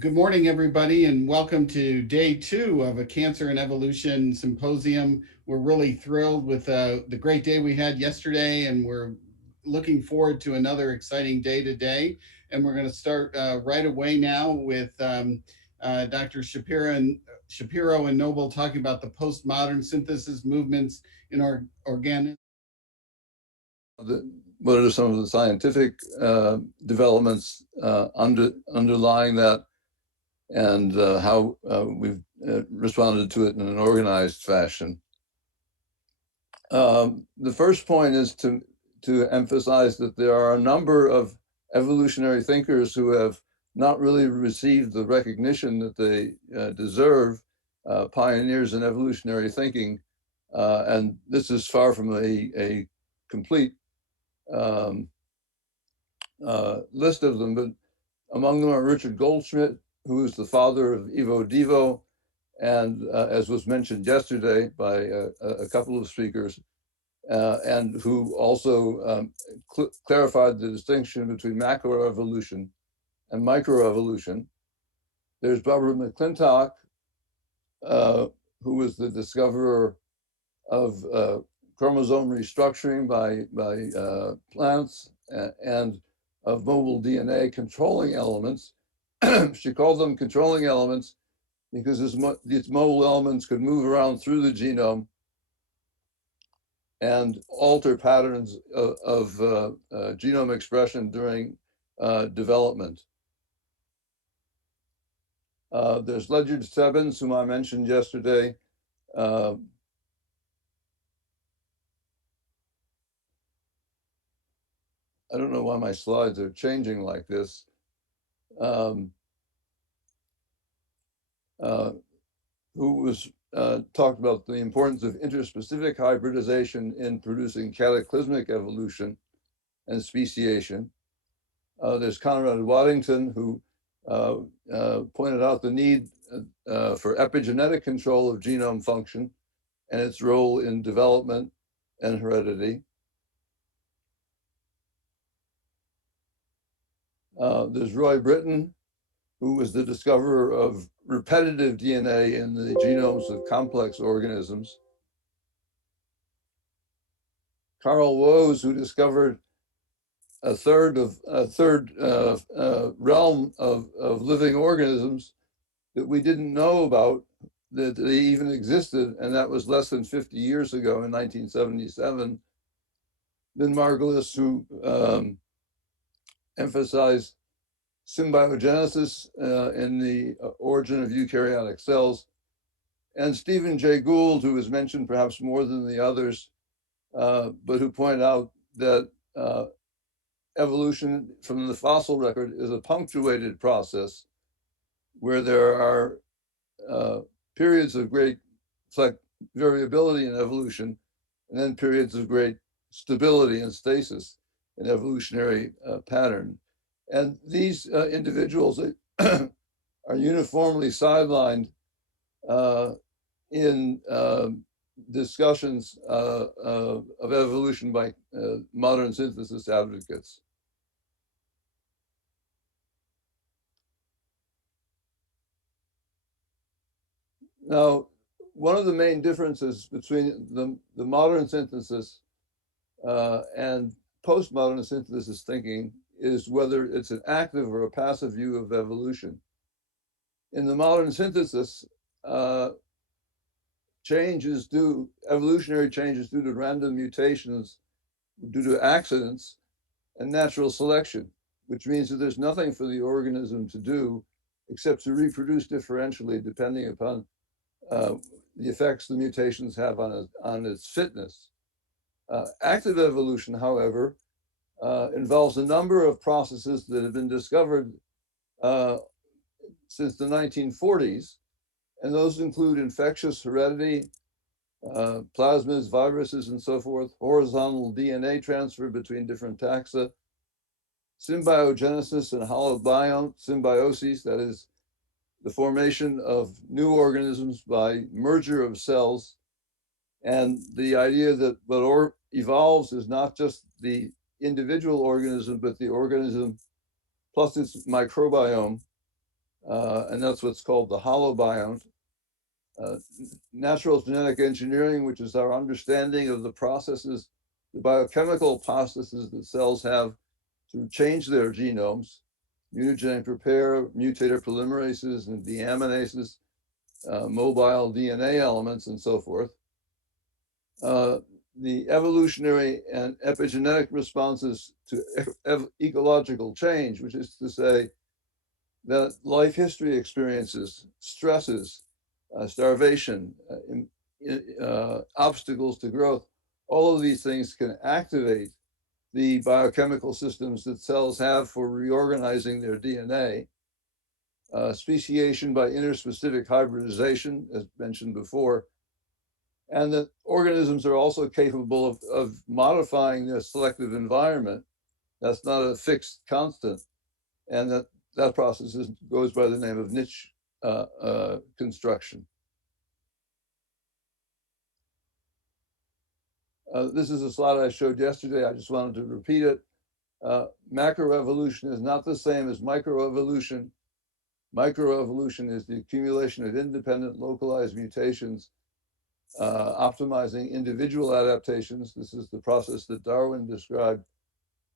Good morning, everybody, and welcome to day two of a Cancer and Evolution Symposium. We're really thrilled with the great day we had yesterday, and we're looking forward to another exciting day today. And we're going to start right away now with Dr. Shapiro and Noble talking about the postmodern synthesis movements in our organic. What are some of the scientific developments underlying that, and how we've responded to it in an organized fashion. The first point is to emphasize that there are a number of evolutionary thinkers who have not really received the recognition that they deserve, pioneers in evolutionary thinking, and this is far from a complete um, list of them, but among them are Richard Goldschmidt, who is the father of Evo Devo, and as was mentioned yesterday by a couple of speakers, and who also clarified the distinction between macroevolution and microevolution. There's Barbara McClintock, who was the discoverer of chromosome restructuring by plants and of mobile DNA controlling elements. She called them controlling elements because these mobile elements could move around through the genome and alter patterns of genome expression during development. There's Ledyard Stebbins, whom I mentioned yesterday. I don't know why my slides are changing like this. Um, who was talked about the importance of interspecific hybridization in producing cataclysmic evolution and speciation. There's Conrad Waddington, who pointed out the need for epigenetic control of genome function and its role in development and heredity. There's Roy Britton, who was the discoverer of repetitive DNA in the genomes of complex organisms. Carl Woese, who discovered a third realm of living organisms that we didn't know about, that they even existed, and that was less than 50 years ago in 1977. Then Margulis, who emphasized symbiogenesis in the origin of eukaryotic cells, and Stephen Jay Gould, who was mentioned perhaps more than the others, but who pointed out that evolution from the fossil record is a punctuated process where there are periods of great variability in evolution, and then periods of great stability and stasis in evolutionary pattern. And these individuals are uniformly sidelined in discussions of evolution by modern synthesis advocates. Now, one of the main differences between the modern synthesis and postmodern synthesis thinking is whether it's an active or a passive view of evolution. In the modern synthesis, evolutionary changes due to random mutations, due to accidents and natural selection, which means that there's nothing for the organism to do except to reproduce differentially depending upon the effects the mutations have on its fitness. Active evolution, however, involves a number of processes that have been discovered since the 1940s, and those include infectious heredity, plasmids, viruses, and so forth, horizontal DNA transfer between different taxa, symbiogenesis and holobiont symbiosis, that is, the formation of new organisms by merger of cells, and the idea that what evolves is not just the individual organism, but the organism plus its microbiome, and that's what's called the holobiont. Natural genetic engineering, which is our understanding of the processes, the biochemical processes that cells have to change their genomes, mutagenic repair, mutator polymerases and deaminases, mobile DNA elements, and so forth. The evolutionary and epigenetic responses to ecological change, which is to say that life history experiences, stresses, starvation, obstacles to growth, all of these things can activate the biochemical systems that cells have for reorganizing their DNA. Speciation by interspecific hybridization, as mentioned before, and that organisms are also capable of modifying their selective environment. That's not a fixed constant, and that process goes by the name of niche construction. This is a slide I showed yesterday. I just wanted to repeat it. Macroevolution is not the same as microevolution. Microevolution is the accumulation of independent localized mutations, optimizing individual adaptations. This is the process that Darwin described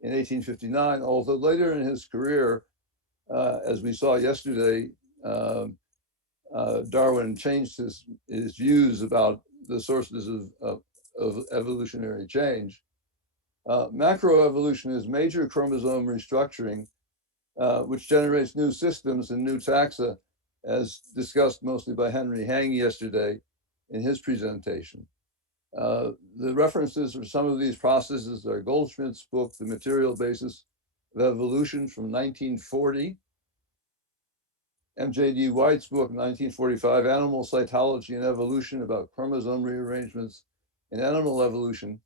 in 1859, although later in his career, as we saw yesterday, Darwin changed his views about the sources of evolutionary change. Macroevolution is major chromosome restructuring, which generates new systems and new taxa, as discussed mostly by Henry Hang yesterday in his presentation. The references for some of these processes are Goldschmidt's book, The Material Basis of Evolution from 1940, M.J.D. White's book, 1945, Animal Cytology and Evolution, about chromosome rearrangements in animal evolution,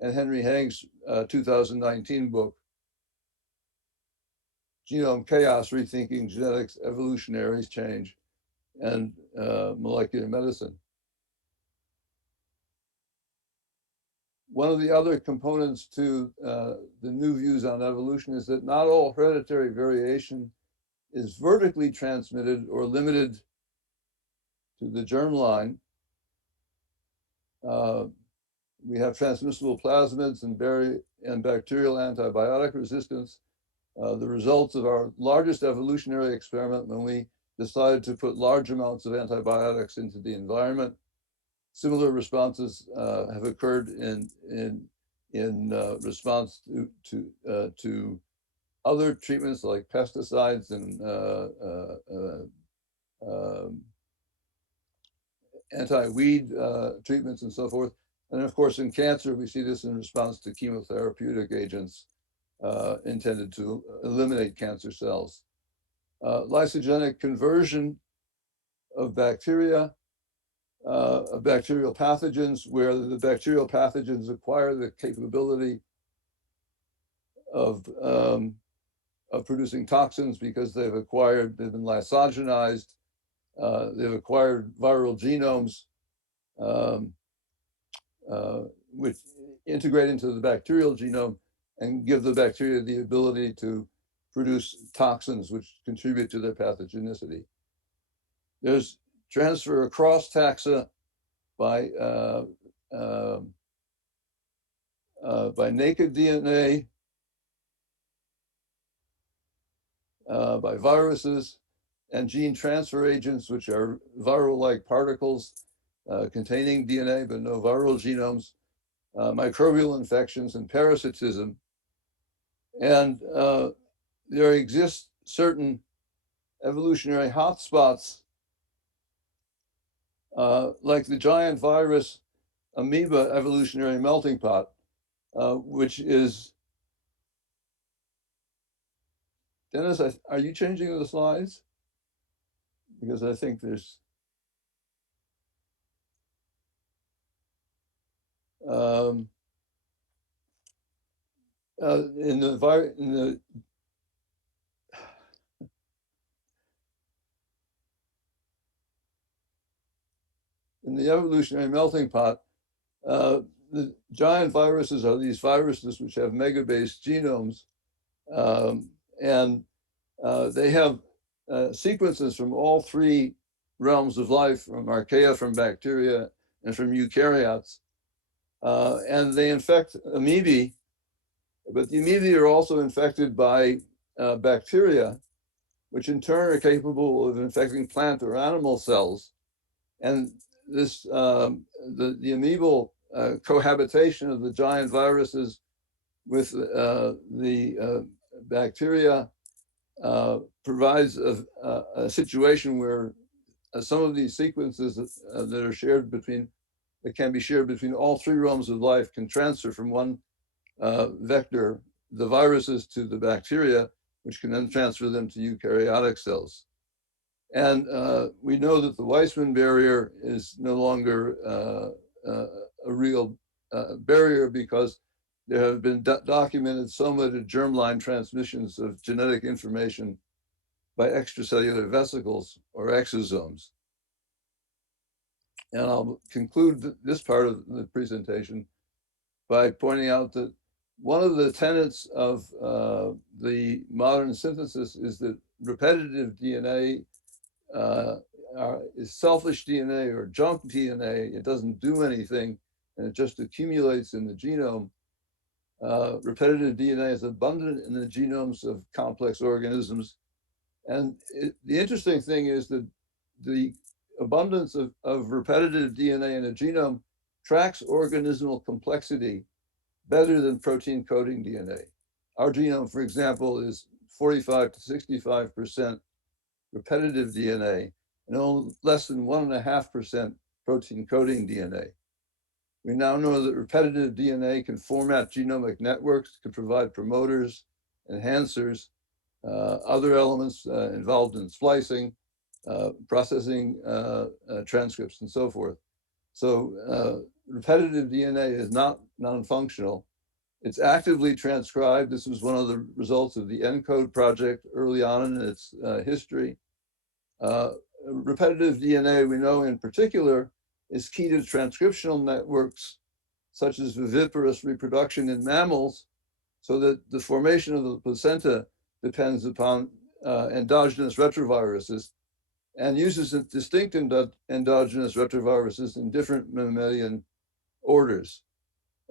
and Henry Hang's 2019 book, Genome Chaos, Rethinking Genetics, Evolutionary Change, and Molecular Medicine. One of the other components to the new views on evolution is that not all hereditary variation is vertically transmitted or limited to the germline. We have transmissible plasmids and bacterial antibiotic resistance. The results of our largest evolutionary experiment when we decided to put large amounts of antibiotics into the environment. Similar responses have occurred in response to other treatments like pesticides and anti-weed treatments and so forth. And of course, in cancer, we see this in response to chemotherapeutic agents intended to eliminate cancer cells. Lysogenic conversion of bacteria, of bacterial pathogens, where the bacterial pathogens acquire the capability of producing toxins because they've been lysogenized, they've acquired viral genomes, which integrate into the bacterial genome and give the bacteria the ability to produce toxins which contribute to their pathogenicity. There's transfer across taxa by naked DNA, by viruses, and gene transfer agents, which are viral-like particles containing DNA but no viral genomes, microbial infections, and parasitism. And there exist certain evolutionary hotspots, like the giant virus amoeba evolutionary melting pot, which is, Dennis, are you changing the slides? Because I think there's, in the evolutionary melting pot, the giant viruses are these viruses which have megabase genomes, and they have sequences from all three realms of life, from archaea, from bacteria, and from eukaryotes. And they infect amoebae, but the amoebae are also infected by bacteria, which in turn are capable of infecting plant or animal cells. And this, the amoebal cohabitation of the giant viruses with the bacteria provides a situation where some of these sequences that are shared between, that can be shared between all three realms of life, can transfer from one vector, the viruses, to the bacteria, which can then transfer them to eukaryotic cells. And we know that the Weissman barrier is no longer a real barrier, because there have been documented soma-to germline transmissions of genetic information by extracellular vesicles or exosomes. And I'll conclude this part of the presentation by pointing out that one of the tenets of the modern synthesis is that repetitive DNA is selfish DNA or junk DNA. It doesn't do anything, and it just accumulates in the genome. Repetitive DNA is abundant in the genomes of complex organisms. And the interesting thing is that the abundance of repetitive DNA in a genome tracks organismal complexity better than protein coding DNA. Our genome, for example, is 45 to 65% repetitive DNA and only less than 1.5% protein coding DNA. We now know that repetitive DNA can format genomic networks, can provide promoters, enhancers, other elements involved in splicing, processing transcripts, and so forth. So repetitive DNA is not non-functional. It's actively transcribed. This was one of the results of the ENCODE project early on in its history. Repetitive DNA, we know in particular, is key to transcriptional networks such as viviparous reproduction in mammals, so that the formation of the placenta depends upon endogenous retroviruses, and uses distinct endogenous retroviruses in different mammalian orders.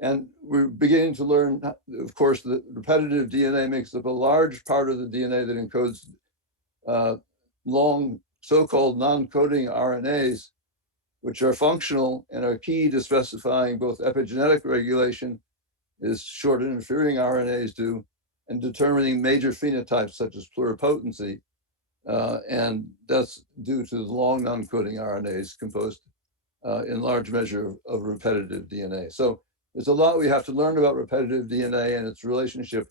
And we're beginning to learn, of course, that repetitive DNA makes up a large part of the DNA that encodes long so-called non-coding RNAs, which are functional and are key to specifying both epigenetic regulation, as short interfering RNAs do, and determining major phenotypes such as pluripotency. And that's due to the long non-coding RNAs composed in large measure of repetitive DNA. So there's a lot we have to learn about repetitive DNA and its relationship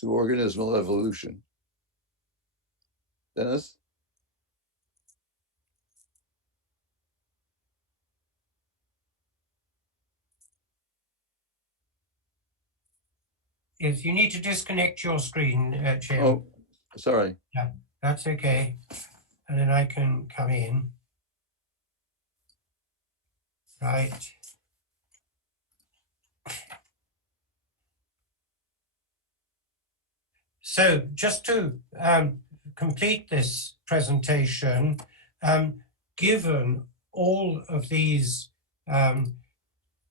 to organismal evolution. Denis? If you need to disconnect your screen, Jim. Oh, sorry. Yeah, that's okay. And then I can come in. Right. So just to complete this presentation, given all of these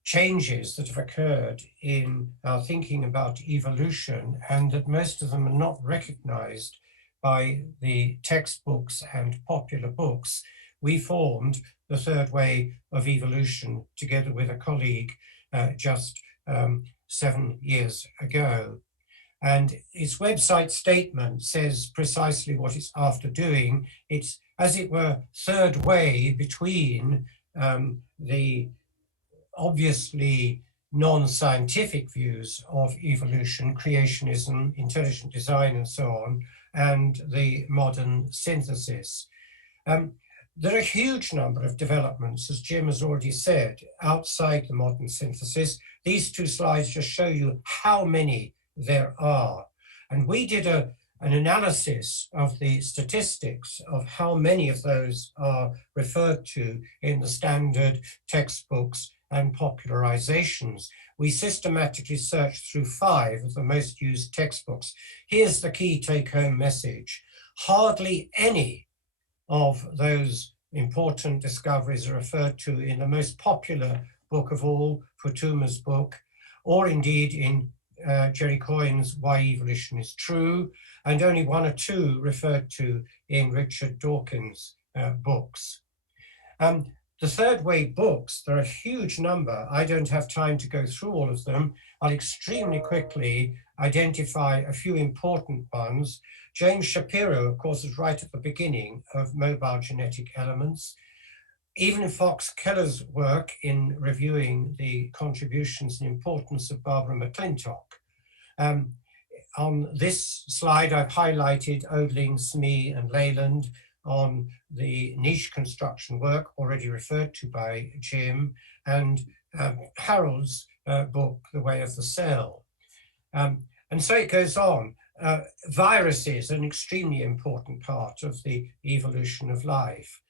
changes that have occurred in our thinking about evolution, and that most of them are not recognized by the textbooks and popular books, we formed the third way of evolution together with a colleague just 7 years ago. And its website statement says precisely what it's after doing. It's, as it were, third way between the obviously non-scientific views of evolution, creationism, intelligent design, and so on, and the modern synthesis. There are a huge number of developments, as Jim has already said, outside the modern synthesis. These two slides just show you how many there are. And we did an analysis of the statistics of how many of those are referred to in the standard textbooks and popularizations. We systematically searched through 5 of the most used textbooks. Here's the key take-home message. hardly any of those important discoveries are referred to in the most popular book of all, Futuma's book, or indeed in Jerry Coyne's Why Evolution is True, and only one or two referred to in Richard Dawkins' books. The third wave books, there are a huge number. I don't have time to go through all of them. I'll extremely quickly identify a few important ones. James Shapiro, of course, is right at the beginning of mobile genetic elements. Even Fox Keller's work in reviewing the contributions and importance of Barbara McClintock. On this slide, I've highlighted Odling, Smee, and Leyland on the niche construction work already referred to by Jim, and Harold's book, The Way of the Cell. And so it goes on. Viruses are an extremely important part of the evolution of life.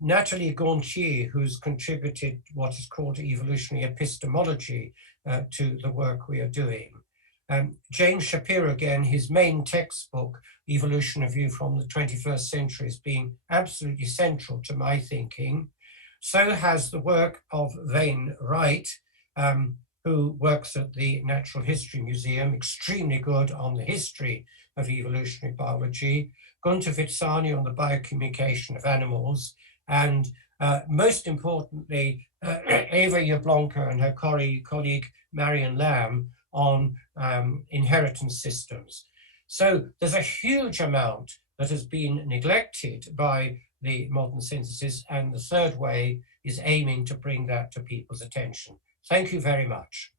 Nathalie Gontier, who's contributed what is called evolutionary epistemology to the work we are doing. James Shapiro, again, his main textbook, Evolution, a View from the 21st Century, has been absolutely central to my thinking. So has the work of Wayne Wright, who works at the Natural History Museum, extremely good on the history of evolutionary biology, Gunter Vitsani on the biocommunication of animals, and most importantly, Eva Jablonka and her colleague Marion Lamb on inheritance systems. So there's a huge amount that has been neglected by the modern synthesis, and the third way is aiming to bring that to people's attention. Thank you very much.